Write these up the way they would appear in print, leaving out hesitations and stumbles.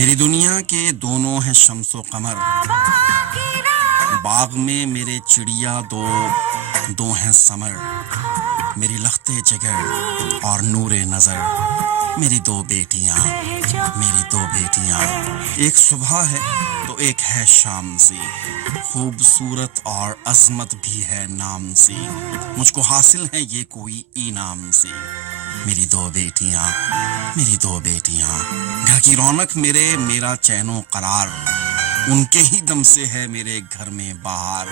میری دنیا کے دونوں ہیں شمس و قمر، باغ میں میرے چڑیا دو ہیں سمر، میری لخت جگر اور نور نظر، میری دو بیٹیاں، ایک صبح ہے تو ایک ہے شام سی، خوبصورت اور عظمت بھی ہے نام سی، مجھ کو حاصل ہے یہ کوئی انعام سی، میری دو بیٹیاں، گھر کی رونق میرا چین و قرار، ان کے ہی دم سے ہے میرے گھر میں بہار،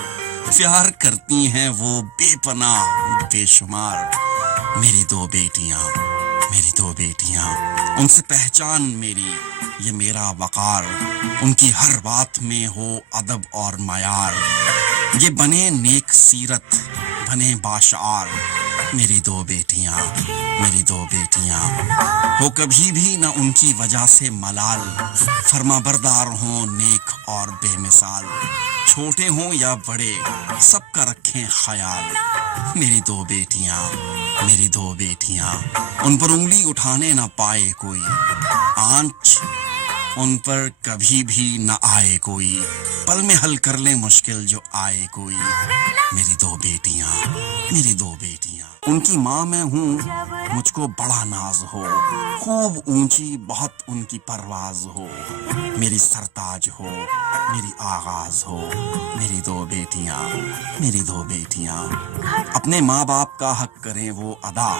پیار کرتی ہیں وہ بے پناہ بے شمار، میری دو بیٹیاں، ان سے پہچان میری یہ میرا وقار، ان کی ہر بات میں ہو ادب اور معیار، یہ بنے نیک سیرت بنے باشعار، میری دو بیٹیاں، ہو کبھی بھی نہ ان کی وجہ سے ملال، فرما بردار ہوں نیک اور بے مثال، چھوٹے ہوں یا بڑے سب کا رکھیں خیال، میری دو بیٹیاں، ان پر انگلی اٹھانے نہ پائے کوئی، آنچ ان پر کبھی بھی نہ آئے کوئی، پل میں حل کر لے مشکل جو آئے کوئی، میری دو بیٹیاں، ان کی ماں میں ہوں مجھ کو بڑا ناز ہو، خوب اونچی بہت ان کی پرواز ہو، میری سرتاج ہو میری آغاز ہو، میری دو بیٹیاں، اپنے ماں باپ کا حق کریں وہ ادا،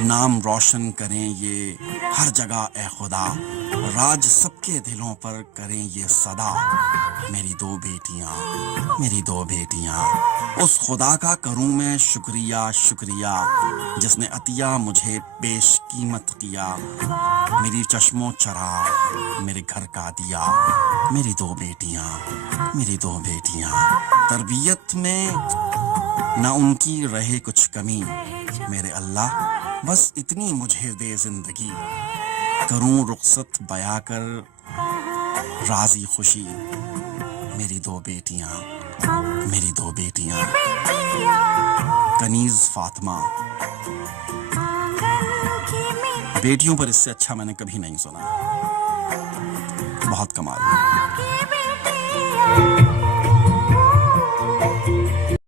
نام روشن کریں یہ ہر جگہ اے خدا، راج سب کے دلوں پر کریں یہ صدا، میری دو بیٹیاں، اس خدا کا کروں میں شکریہ جس نے عطیہ مجھے بیش قیمت کیا، میری چشم و چراغ میرے گھر کا دیا، میری دو بیٹیاں، تربیت میں نہ ان کی رہے کچھ کمی، میرے اللہ بس اتنی مجھے دے زندگی، کروں رخصت بیاں کر راضی خوشی، میری دو بیٹیاں، کنیز فاطمہ، بیٹیوں پر اس سے اچھا میں نے کبھی نہیں سنا، بہت کمال۔